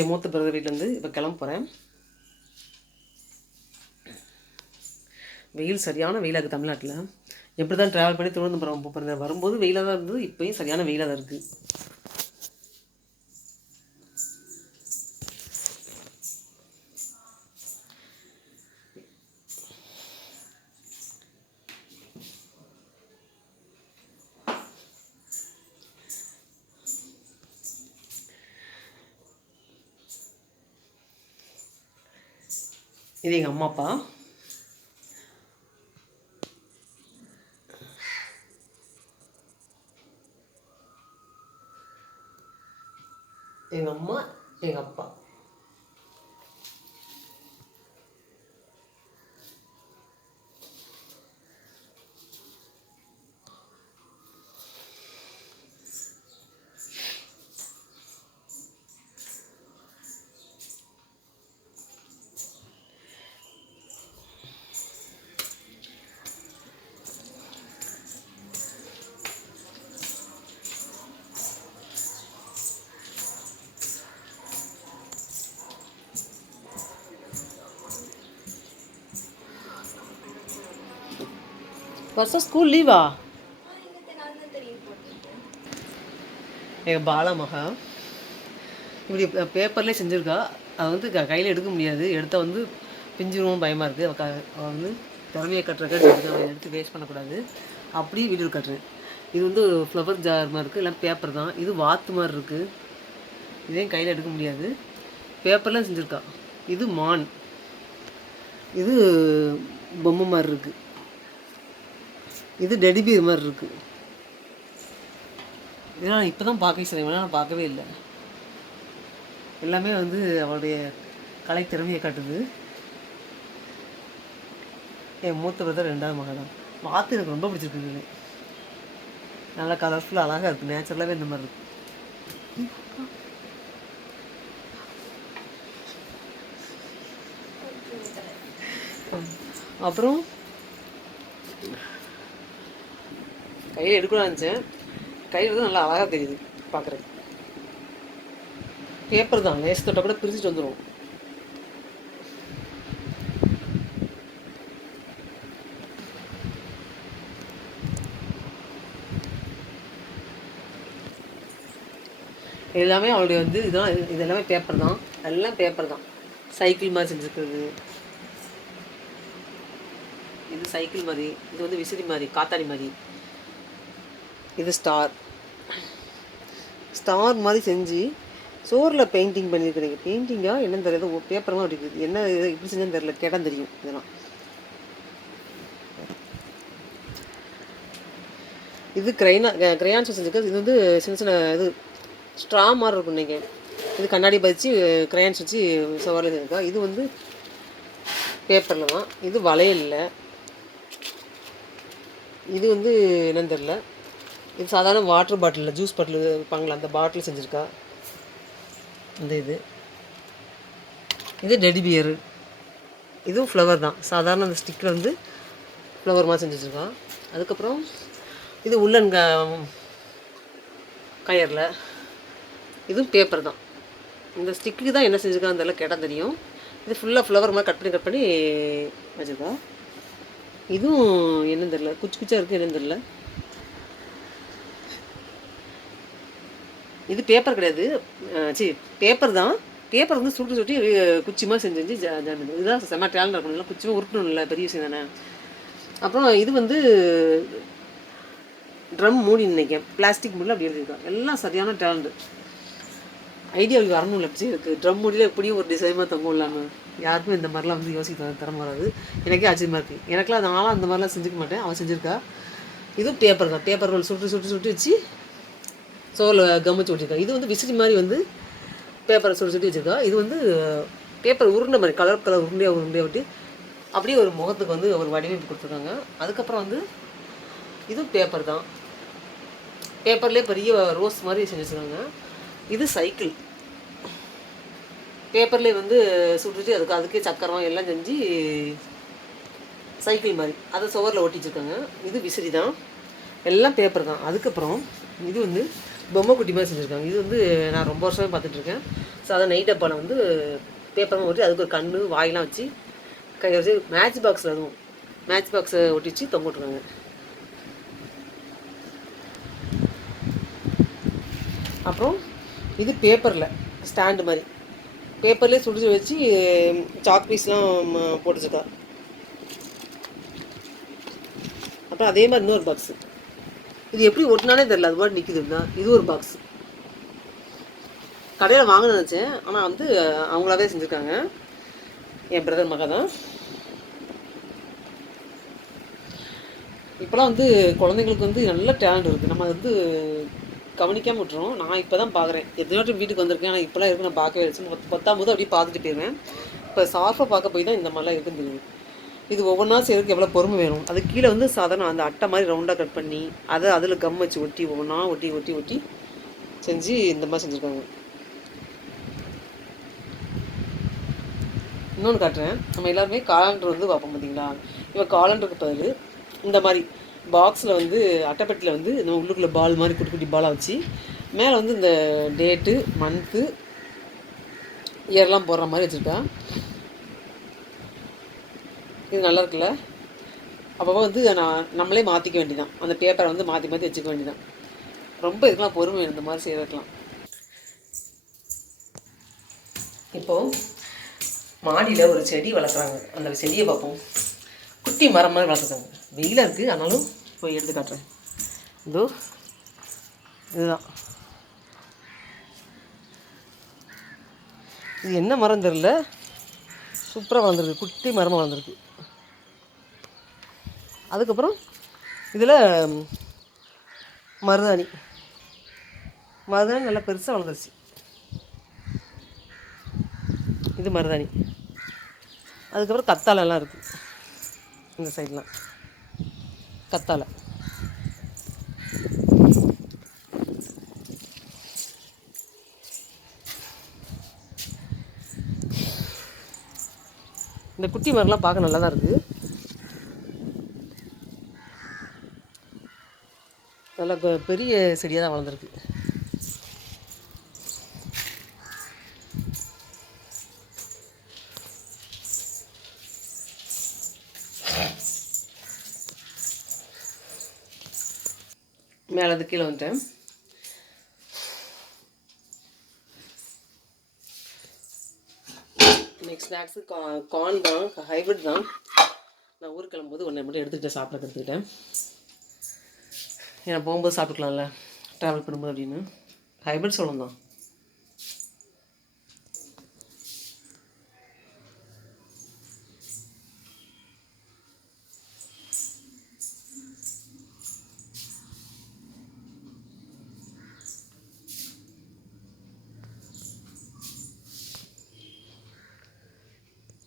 என் மூத்த பிறகு வீட்டிலேருந்து இப்போ கிளம்ப போகிறேன். வெயில் சரியான வெயிலாக இருக்குது தமிழ்நாட்டில். எப்படி தான் ட்ராவல் பண்ணி திருவனந்தபுரம் போகிறேன், வரும்போது வெயிலாக தான் இருந்தது, இப்போயும் சரியான வெயிலாக தான் இருக்குது. இது எங்கள் அம்மா அப்பா. எங்கள் அம்மா, எங்கள் அப்பா. வருஷம் ஸ்கூல் லீவா? எங்கள் பாலா மகா இப்படி பேப்பர்லேயே செஞ்சுருக்கா. அதை வந்து கையில் எடுக்க முடியாது, எடுத்தால் வந்து பிஞ்சிரும், பயமாக இருக்குது. அவள் வந்து திறமையை கட்டுறதுக்கு அவள் எடுத்து வேஸ்ட் பண்ணக்கூடாது, அப்படியே வீடியோ கட்டுறேன். இது வந்து ஃப்ளவர் ஜார் மாதிரி இருக்குது, இல்லை பேப்பர் தான். இது வாத்து மாதிரி இருக்குது, இதையும் கையில் எடுக்க முடியாது, பேப்பர்லாம் செஞ்சுருக்கா. இது மான், இது பொம்மை மாதிரி இருக்குது, இது டெடிபியர் மாதிரி இருக்குது. இதெல்லாம் இப்போ தான் பார்க்க சொல்லுவேன், நான் பார்க்கவே இல்லை. எல்லாமே வந்து அவளுடைய கலை திறமையை காட்டுது. என் மூத்த பிரதர் ரெண்டாவது மகன் தான். வாத்து எனக்கு ரொம்ப பிடிச்சிருக்கு, நல்லா கலர்ஃபுல்லாக அழகாக இருக்குது, நேச்சுரலாகவே இந்த மாதிரி இருக்குது. அப்புறம் கையில் எடுக்கணும்னு நினச்சேன், கையில் வந்து நல்லா அழகாக தெரியுது பார்க்குறேன். பேப்பர் தான், லேஸ் தொட்டால் கூட பிரிச்சுட்டு வந்துடும். எல்லாமே அவளுடைய வந்து இதுதான், இது எல்லாமே பேப்பர் தான், எல்லாம் பேப்பர் தான். சைக்கிள் மாதிரி செஞ்சுருக்குறது, இது சைக்கிள் மாதிரி, இது வந்து விசிறி மாதிரி, காத்தாடி மாதிரி, இது ஸ்டார் மாதிரி செஞ்சு சோரில் பெயிண்டிங் பண்ணியிருக்கிறீங்க. பெயிண்டிங்காக என்னன்னு தெரியல, பேப்பர்லாம் இருக்குது, என்ன இப்படி செஞ்சான்னு தெரியல, கேட்டால் தெரியும். இதெல்லாம் இது கிரையான்ஸ் செஞ்சுருக்கு. இது வந்து சின்ன சின்ன இது ஸ்ட்ரா மாதிரி இருக்கும். நீங்கள் இது கண்ணாடி பதிச்சு கிரையான்ஸ் வச்சு சோரில் செஞ்சுருக்கா. இது வந்து பேப்பரில் தான். இது வளையலில். இது வந்து என்னன்னு தெரில, இது சாதாரண வாட்டர் பாட்டிலில், ஜூஸ் பாட்டில் வைப்பாங்களா, அந்த பாட்டில் செஞ்சுருக்கா. இந்த இது டெடிபியர், இதுவும் ஃப்ளவர் தான், சாதாரண அந்த ஸ்டிக்கில் வந்து ஃப்ளவர் மாதிரி செஞ்சு வச்சுருக்கான். அதுக்கப்புறம் இது உள்ளன் கயரில், இதுவும் பேப்பர் தான். இந்த ஸ்டிக்கு தான் என்ன செஞ்சுருக்கான்னு தெரியல, கேட்டால் தெரியும். இது ஃபுல்லாக ஃப்ளவர் மாதிரி கட் பண்ணி வச்சுருக்கா. இதுவும் என்னன்னு தெரில, குச்சி குச்சியாக இருக்குது, என்னன்னு தெரில. இது பேப்பர் கிடையாது, பேப்பர் தான். பேப்பர் வந்து சுட்டி குச்சி மாதிரி செஞ்சு இதுதான் செம்ம டேலண்ட் இருக்கணும்ல, குச்சிமாக உருட்டணும் இல்லை, பெரிய விஷயம் தானே. அப்புறம் இது வந்து ட்ரம் மூடி நினைக்கிறேன், பிளாஸ்டிக் மூடியில் அப்படி எழுதியிருக்கான். எல்லாம் சரியான டேலண்ட்டு. ஐடியா வரணும் இல்லை, எப்படி இருக்குது ட்ரம் மூடியில் எப்படியும் ஒரு டிசைனாக தொங்கும் இல்லாமல். யாருக்கும் இந்த மாதிரிலாம் வந்து யோசிக்க தரம் வராது. எனக்கே ஆச்சரியமாக இருக்குது. எனக்குலாம் நானும் அந்த மாதிரிலாம் செஞ்சுக்க மாட்டேன், அவன் செஞ்சுருக்கா. இதுவும் பேப்பர் தான், பேப்பர் ரோல் சுட்டு வச்சு சோரில் கமிச்சு வச்சுருக்கா. இது வந்து விசிறி மாதிரி வந்து பேப்பரை சுட்டி வச்சுருக்கா. இது வந்து பேப்பர் உருண்டை மாதிரி, கலர் உருண்டையாக விட்டு அப்படியே ஒரு முகத்துக்கு வந்து ஒரு வடிவமைப்பு கொடுத்துருக்காங்க. அதுக்கப்புறம் வந்து இதுவும் பேப்பர் தான், பேப்பர்லேயே பெரிய ரோஸ் மாதிரி செஞ்சு வச்சுருக்காங்க. இது சைக்கிள், பேப்பர்லேயே வந்து சுட்டுட்டு அதுக்கே சக்கரம் எல்லாம் செஞ்சு சைக்கிள் மாதிரி அதை சுவரில் ஒட்டி வச்சுருக்காங்க. இது விசிறி தான், எல்லாம் பேப்பர் தான். அதுக்கப்புறம் இது வந்து பொம்மை குட்டி மாதிரி செஞ்சுருக்காங்க. இது வந்து நான் ரொம்ப வருஷமே பார்த்துட்ருக்கேன். சாதா நெய் டப்பாவில் வந்து பேப்பரும் ஒட்டி அதுக்கு ஒரு கண்ணு வாயெலாம் வச்சு கை வச்சு மேட்ச் பாக்ஸில் அதுவும் மேட்ச் பாக்ஸை ஒட்டிச்சு தொங்க விட்ருக்காங்க. அப்புறம் இது பேப்பரில் ஸ்டாண்டு மாதிரி பேப்பர்லேயே சுடிச்சு வச்சு சாக் பீஸ்லாம் போட்டுச்சுக்கா. அப்புறம் அதே மாதிரி இன்னொரு பாக்ஸு, இது எப்படி ஒட்டினானே தெரில, அது மாதிரி நிற்கிதுன்னா இது ஒரு பாக்ஸு. கடையில் வாங்கணும்னு நினச்சேன், ஆனால் வந்து அவங்களாவே செஞ்சுருக்காங்க, என் பிரதர் மகா தான். இப்போலாம் வந்து குழந்தைங்களுக்கு வந்து நல்ல டேலண்ட் இருக்குது, நம்ம வந்து கவனிக்காமல் விட்டுறோம். நான் இப்போ தான் பார்க்குறேன், எத்தனை வீட்டுக்கு வந்திருக்கேன், ஆனால் இப்போலாம் இருக்கு நான் பார்க்கவே வச்சு 10ஆம் போது அப்படியே பார்த்துட்டு போயிடுவேன். இப்போ சார்ஃபாக பார்க்க போய் தான் இந்த மாதிரிலாம் இருக்குன்னு தெரியுது. இது ஒவ்வொன்றா செய்யறதுக்கு எவ்வளோ பொறுமை வேணும். அது கீழே வந்து சாதாரண அந்த அட்டை மாதிரி ரவுண்டாக கட் பண்ணி அதை அதில் கம் வச்சு ஒட்டி ஒவ்வொன்றா ஒட்டி ஒட்டி ஒட்டி செஞ்சு இந்த மாதிரி செஞ்சுருக்காங்க. இன்னொன்று காட்டுறேன், நம்ம எல்லாருமே காலண்டர் வந்து பார்ப்போம் பார்த்தீங்களா. இப்போ காலண்டருக்கு பதில் இந்த மாதிரி பாக்ஸில் வந்து அட்டைப்பெட்டியில் வந்து நம்ம உள்ளுக்குள்ளே பால் மாதிரி குட்டி குட்டி பாலாக வச்சு மேலே வந்து இந்த டேட்டு மந்த்து இயர்லாம் போடுற மாதிரி வச்சுருக்கா. இது நல்லா இருக்குல்ல. அப்போ வந்து நம்மளே மாற்றிக்க வேண்டியதான், அந்த பேப்பரை வந்து மாற்றி மாற்றி வச்சுக்க வேண்டியதான். ரொம்ப இதுக்கெலாம் பொறுமை இந்த மாதிரி செய்யறதுக்கெலாம். இப்போது மாடியில் ஒரு செடி வளர்க்குறாங்க, அந்த செடியை பார்ப்போம். குட்டி மரம் மாதிரி வளர்த்துருக்காங்க, வெயிலாக இருக்குது, ஆனாலும் போய் எடுத்து காட்டுறேன். இதோ இதுதான், இது என்ன மரம் தெரில, சூப்பராக வளர்ந்துருக்கு, குட்டி மரமாக வளர்ந்துருக்கு. அதுக்கப்புறம் இதில் மருதாணி நல்லா பெருசாக வளர்ந்துருச்சு. இது மருதாணி. அதுக்கப்புறம் கத்தாழெல்லாம் இருக்குது இந்த சைட்லாம், கத்தாழை. இந்த குட்டி மரம்லாம் பார்க்க நல்லா தான் இருக்குது, நல்லா பெரிய செடியாக தான் வளர்ந்துருக்கு. மேலே அது கீழே வந்துட்டேன். நெக்ஸ்ட் ஸ்நாக்ஸு கார்ன் தான், ஹைப்ரிட் தான். நான் ஊருக்கு கிளம்பும்போது ஒன்றை மட்டும் எடுத்துக்கிட்டேன், சாப்பிட எடுத்துக்கிட்டேன். ஏன்னா போகும்போது சாப்பிட்டுக்கலாம்ல ட்ராவல் பண்ணும்போது அப்படின்னு. ஹைப்ரிட் சோளம் தான்.